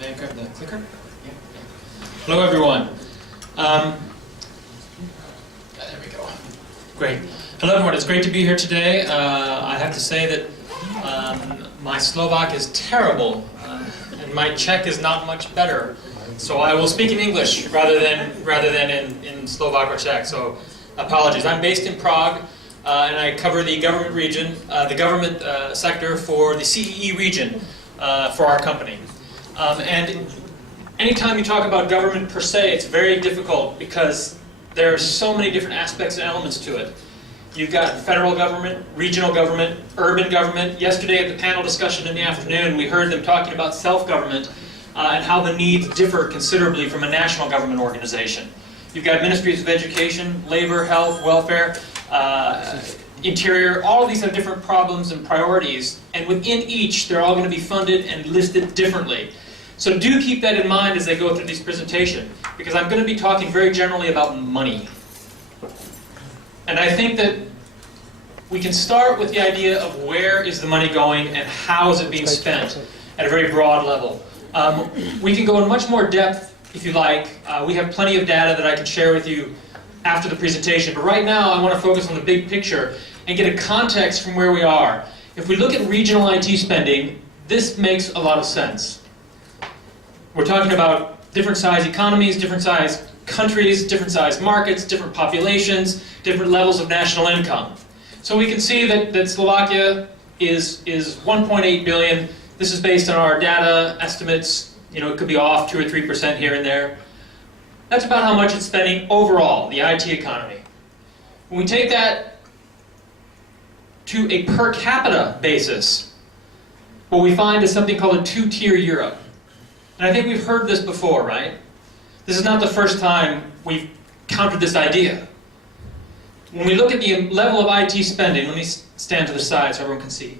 May I grab the clicker? Yeah. Hello, everyone. There we go. Great. Hello, everyone. It's great to be here today. I have to say that my Slovak is terrible, and my Czech is not much better. So I will speak in English rather than in Slovak or Czech. So apologies. I'm based in Prague, and I cover the government region, the government sector for the CEE region for our company. And anytime you talk about government per se, it's very difficult because there are so many different aspects and elements to it. You've got federal government, regional government, urban government. Yesterday at the panel discussion in the afternoon, we heard them talking about self-government and how the needs differ considerably from a national government organization. You've got ministries of education, labor, health, welfare, interior. All of these have different problems and priorities, and within each, they're all going to be funded and listed differently. So do keep that in mind as I go through this presentation, because I'm going to be talking very generally about money. And I think that we can start with the idea of where is the money going and how is it being spent at a very broad level. We can go in much more depth if you like. We have plenty of data that I can share with you after the presentation. But right now I want to focus on the big picture and get a context from where we are. If we look at regional IT spending, this makes a lot of sense. We're talking about different size economies, different size countries, different size markets, different populations, different levels of national income. So we can see that Slovakia is 1.8 billion. This is based on our data estimates. You know, it could be off 2 or 3% here and there. That's about how much it's spending overall, the IT economy. When we take that to a per capita basis, what we find is something called a two-tier Europe. And I think we've heard this before, right? This is not the first time we've countered this idea. When we look at the level of IT spending, let me stand to the side so everyone can see.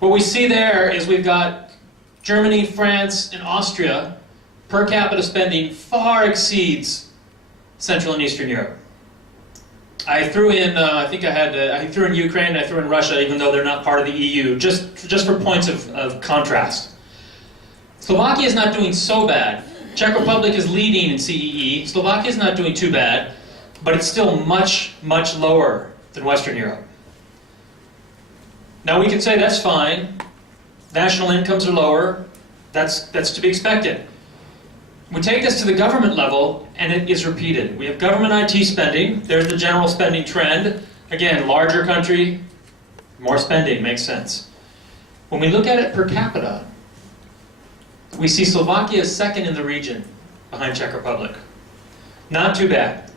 What we see there is we've got Germany, France, and Austria. Per capita spending far exceeds Central and Eastern Europe. I threw in, I threw in Ukraine, I threw in Russia, even though they're not part of the EU, just for points of contrast. Slovakia is not doing so bad. Czech Republic is leading in CEE. Slovakia is not doing too bad, but it's still much, much lower than Western Europe. Now we can say that's fine. National incomes are lower. That's to be expected. We take this to the government level, and it is repeated. We have government IT spending. There's the general spending trend. Again, larger country, more spending, makes sense. When we look at it per capita, we see Slovakia is second in the region behind Czech Republic. Not too bad.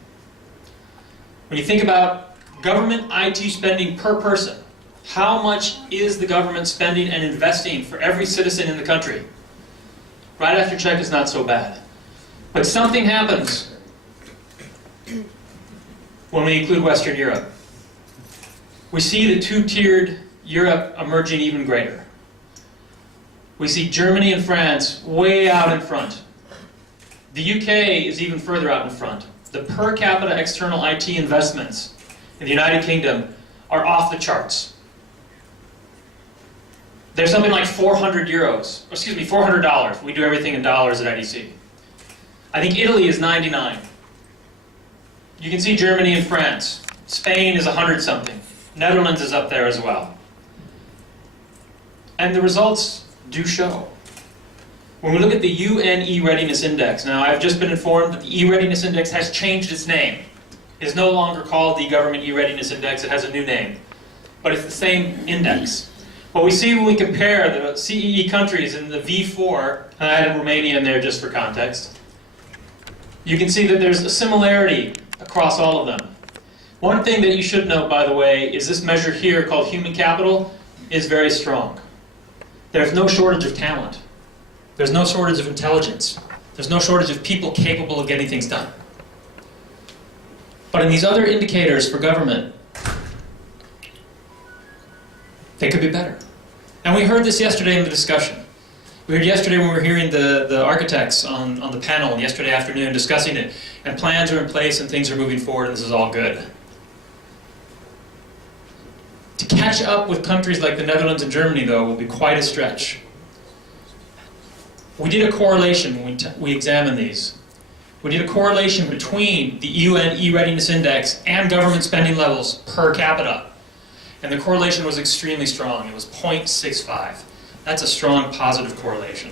When you think about government IT spending per person, how much is the government spending and investing for every citizen in the country? Right after Czech is not so bad. But something happens when we include Western Europe. We see the two-tiered Europe emerging even greater. We see Germany and France way out in front. The UK is even further out in front. The per capita external IT investments in the United Kingdom are off the charts. There's something like $400. We do everything in dollars at IDC. I think Italy is 99. You can see Germany and France. Spain is 100-something. Netherlands is up there as well. And the results do show. When we look at the UN E-Readiness Index, now I've just been informed that the E-Readiness Index has changed its name. It is no longer called the Government E-Readiness Index, it has a new name. But it's the same index. What we see when we compare the CEE countries in the V4, and I added Romania in there just for context, you can see that there's a similarity across all of them. One thing that you should note, by the way, is this measure here called human capital is very strong. There's no shortage of talent. There's no shortage of intelligence. There's no shortage of people capable of getting things done. But in these other indicators for government, they could be better. And we heard this yesterday in the discussion. We heard yesterday when we were hearing the architects on the panel yesterday afternoon discussing it. And plans are in place and things are moving forward and this is all good. To catch up with countries like the Netherlands and Germany, though, will be quite a stretch. We did a correlation when we examined these. We did a correlation between the UN E-Readiness Index and government spending levels per capita. And the correlation was extremely strong. It was 0.65. That's a strong positive correlation.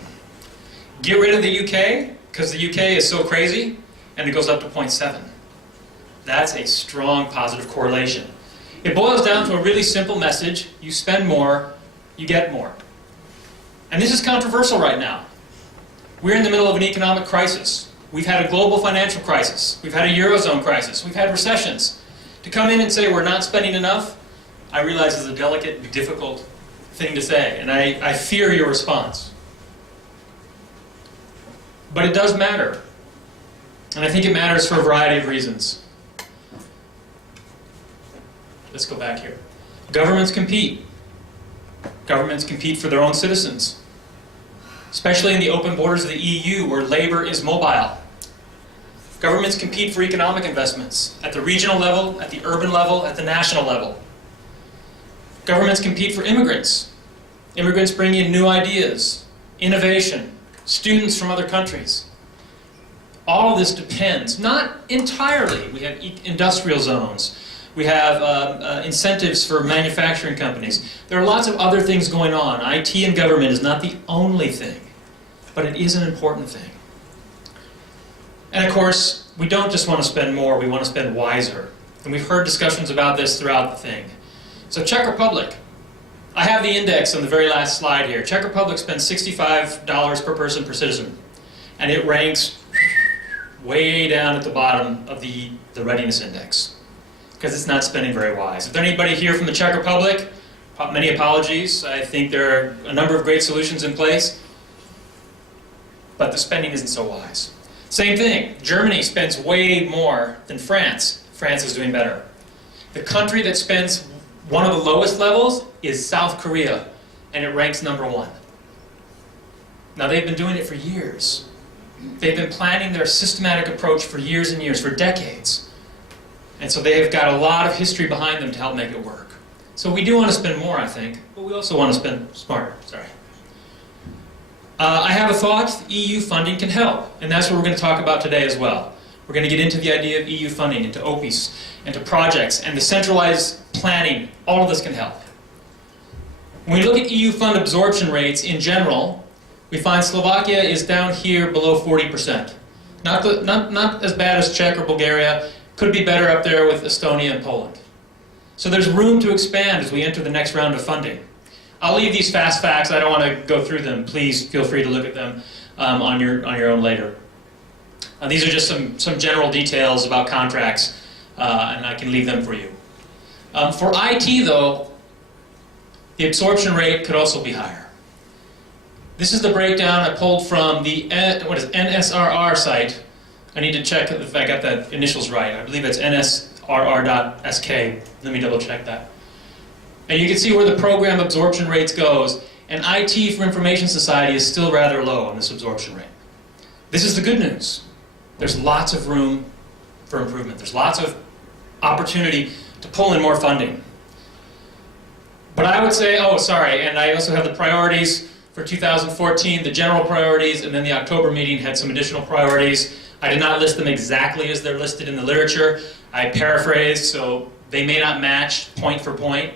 Get rid of the UK, because the UK is so crazy, and it goes up to 0.7. That's a strong positive correlation. It boils down to a really simple message. You spend more, you get more. And this is controversial right now. We're in the middle of an economic crisis. We've had a global financial crisis. We've had a Eurozone crisis. We've had recessions. To come in and say we're not spending enough, I realize is a delicate and difficult thing to say, and I fear your response. But it does matter. And I think it matters for a variety of reasons. Let's go back here. Governments compete. Governments compete for their own citizens, especially in the open borders of the EU where labor is mobile. Governments compete for economic investments at the regional level, at the urban level, at the national level. Governments compete for immigrants. Immigrants bring in new ideas, innovation, students from other countries. All of this depends, not entirely. We have industrial zones. We have incentives for manufacturing companies. There are lots of other things going on. IT and government is not the only thing, but it is an important thing. And of course, we don't just want to spend more, we want to spend wiser. And we've heard discussions about this throughout the thing. So Czech Republic. I have the index on the very last slide here. Czech Republic spends $65 per person per citizen. And it ranks way down at the bottom of the readiness index, because it's not spending very wise. If there's anybody here from the Czech Republic, many apologies. I think there are a number of great solutions in place, but the spending isn't so wise. Same thing, Germany spends way more than France. France is doing better. The country that spends one of the lowest levels is South Korea, and it ranks #1. Now they've been doing it for years. They've been planning their systematic approach for years and years, for decades. And so they've got a lot of history behind them to help make it work. So we do want to spend more, I think, but we also want to spend smarter. Sorry. I have a thought. EU funding can help, and that's what we're going to talk about today as well. We're going to get into the idea of EU funding, into OPIs, into projects, and the centralized planning. All of this can help. When we look at EU fund absorption rates in general, we find Slovakia is down here below 40%. Not as bad as Czech or Bulgaria. Could be better up there with Estonia and Poland. So there's room to expand as we enter the next round of funding. I'll leave these fast facts. I don't want to go through them. Please feel free to look at them on your own later. These are just some general details about contracts, and I can leave them for you. For IT, though, the absorption rate could also be higher. This is the breakdown I pulled from the NSRR site. I need to check if I got the initials right. I believe it's nsrr.sk. Let me double check that. And you can see where the program absorption rates goes. And IT for Information Society is still rather low on this absorption rate. This is the good news. There's lots of room for improvement. There's lots of opportunity to pull in more funding. But I would say, and I also have the priorities for 2014, the general priorities, and then the October meeting had some additional priorities. I did not list them exactly as they're listed in the literature. I paraphrased, so they may not match point for point.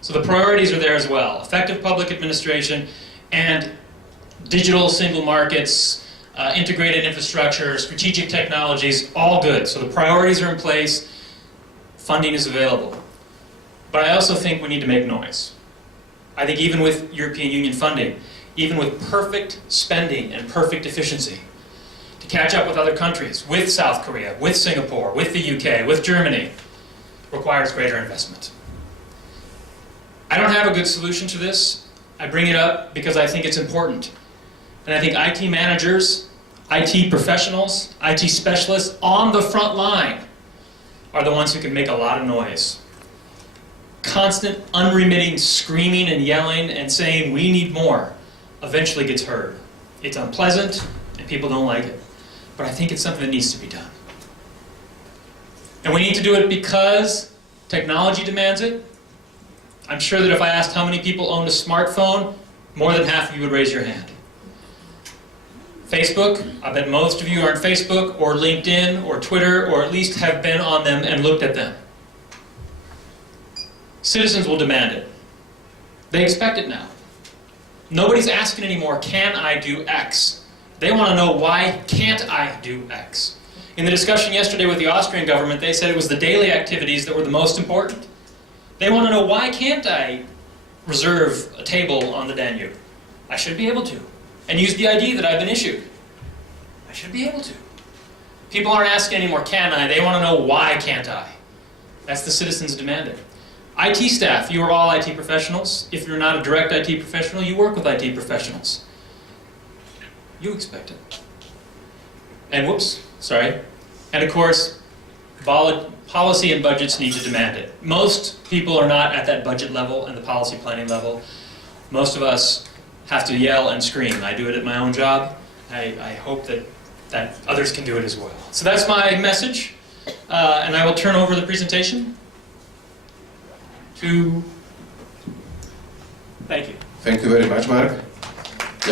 So the priorities are there as well. Effective public administration and digital single markets, integrated infrastructure, strategic technologies, all good. So the priorities are in place, funding is available. But I also think we need to make noise. I think even with European Union funding, even with perfect spending and perfect efficiency, to catch up with other countries, with South Korea, with Singapore, with the UK, with Germany, requires greater investment. I don't have a good solution to this. I bring it up because I think it's important. And I think IT managers, IT professionals, IT specialists on the front line are the ones who can make a lot of noise. Constant, unremitting screaming and yelling and saying, we need more, eventually gets heard. It's unpleasant, and people don't like it. But I think it's something that needs to be done. And we need to do it because technology demands it. I'm sure that if I asked how many people owned a smartphone, more than half of you would raise your hand. Facebook, I bet most of you are on Facebook or LinkedIn or Twitter, or at least have been on them and looked at them. Citizens will demand it. They expect it now. Nobody's asking anymore, can I do X? They want to know, why can't I do X? In the discussion yesterday with the Austrian government, they said it was the daily activities that were the most important. They want to know, why can't I reserve a table on the Danube? I should be able to. And use the ID that I've been issued. I should be able to. People aren't asking anymore, can I? They want to know, why can't I? That's the citizens demanding. IT staff, you are all IT professionals. If you're not a direct IT professional, you work with IT professionals. You expect it. And whoops, sorry. And of course, policy and budgets need to demand it. Most people are not at that budget level and the policy planning level. Most of us have to yell and scream. I do it at my own job. I hope that others can do it as well. So that's my message. And I will turn over the presentation to... Thank you. Thank you very much, Mark.